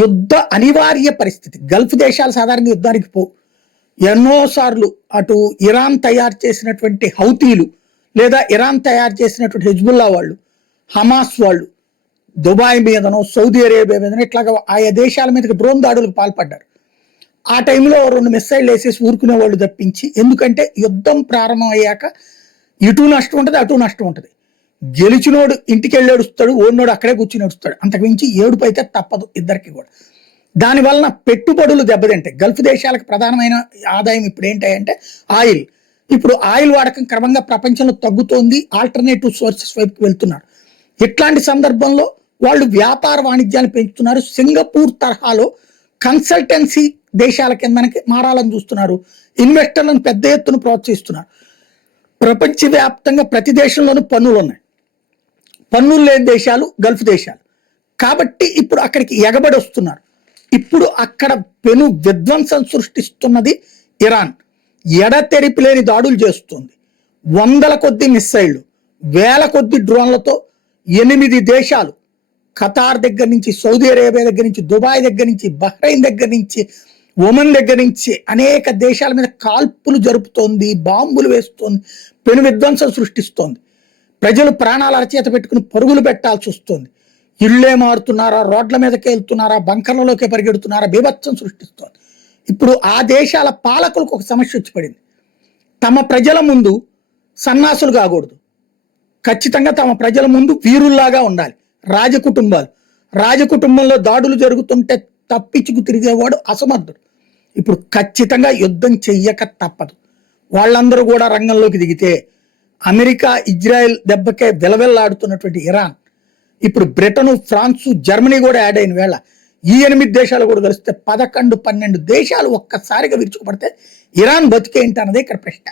యుద్ధ అనివార్య పరిస్థితి. గల్ఫ్ దేశాలు సాధారణంగా యుద్ధానికి పోవు. ఎన్నోసార్లు అటు ఇరాన్ తయారు చేసినటువంటి హౌతీలు లేదా ఇరాన్ తయారు చేసినటువంటి హెజ్బుల్లా వాళ్ళు, హమాస్ వాళ్ళు దుబాయ్ మీదనో సౌదీ అరేబియా మీదనో ఇట్లాగా ఆయా దేశాల మీదకి డ్రోన్ దాడులకు పాల్పడ్డారు. ఆ టైంలో 2 మిసైళ్ళు వేసేసి ఊరుకునే వాళ్ళు తప్పించి, ఎందుకంటే యుద్ధం ప్రారంభం అయ్యాక ఇటు నష్టం ఉంటుంది, అటు నష్టం ఉంటుంది. గెలిచినోడు ఇంటికి వెళ్ళి ఏడుస్తాడు, ఓడినోడు అక్కడే కూర్చుని ఏడుస్తాడు. అంతకు మించి ఏడుపు అయితే తప్పదు ఇద్దరికి కూడా. దానివలన పెట్టుబడులు దెబ్బతింటాయి. గల్ఫ్ దేశాలకు ప్రధానమైన ఆదాయం ఇప్పుడు ఏంటంటే ఆయిల్. ఇప్పుడు ఆయిల్ వాడకం క్రమంగా ప్రపంచంలో తగ్గుతోంది, ఆల్టర్నేటివ్ సోర్సెస్ వైపుకి వెళ్తున్నారు. ఇట్లాంటి సందర్భంలో వాళ్ళు వ్యాపార వాణిజ్యాన్ని పెంచుతున్నారు. సింగపూర్ తరహాలో కన్సల్టెన్సీ దేశాల కిందకి మారాలని చూస్తున్నారు. ఇన్వెస్టర్లను పెద్ద ఎత్తున ప్రోత్సహిస్తున్నారు. ప్రపంచవ్యాప్తంగా ప్రతి దేశంలోనూ పన్నులు ఉన్నాయి. పన్నులు లేని దేశాలు గల్ఫ్ దేశాలు. కాబట్టి ఇప్పుడు అక్కడికి ఎగబడి వస్తున్నారు. ఇప్పుడు అక్కడ పెను విధ్వంసం సృష్టిస్తున్నది ఇరాన్. ఎడతెరిపి లేని దాడులు చేస్తుంది. 100ల కొద్ది మిస్సైళ్లు, 1000 కొద్ది డ్రోన్లతో 8 దేశాలు, ఖతార్ దగ్గర నుంచి, సౌదీ అరేబియా దగ్గర నుంచి, దుబాయ్ దగ్గర నుంచి, బహ్రెయిన్ దగ్గర నుంచి, ఒమన్ దగ్గర నుంచి అనేక దేశాల మీద కాల్పులు జరుపుతోంది, బాంబులు వేస్తోంది, పెను విధ్వంసం సృష్టిస్తోంది. ప్రజలు ప్రాణాలు అరచేత పెట్టుకుని పరుగులు పెట్టాల్సి వస్తుంది. ఇళ్లే మారుతున్నారా, రోడ్ల మీదకి వెళ్తున్నారా, బంకర్లలోకి పరిగెడుతున్నారా, బీభత్సం సృష్టిస్తోంది. ఇప్పుడు ఆ దేశాల పాలకులకు ఒక సమస్య వచ్చి పడింది. తమ ప్రజల ముందు సన్నాసులు కాకూడదు, ఖచ్చితంగా తమ ప్రజల ముందు వీరుల్లాగా ఉండాలి. రాజకుటుంబంలో దాడులు జరుగుతుంటే తప్పించుకు తిరిగేవాడు అసమర్థుడు. ఇప్పుడు ఖచ్చితంగా యుద్ధం చెయ్యక తప్పదు. వాళ్ళందరూ కూడా రంగంలోకి దిగితే అమెరికా, ఇజ్రాయెల్ దెబ్బకే విలవిల్లాడుతున్నటువంటి ఇరాన్, ఇప్పుడు బ్రిటన్, ఫ్రాన్సు, జర్మనీ కూడా యాడ్ అయిన వేళ ఈ 8 దేశాలు కూడా కలిస్తే 11-12 దేశాలు ఒక్కసారిగా విరుచుకుపడితే ఇరాన్ బతికేంటి అన్నదే ఇక్కడ ప్రశ్న.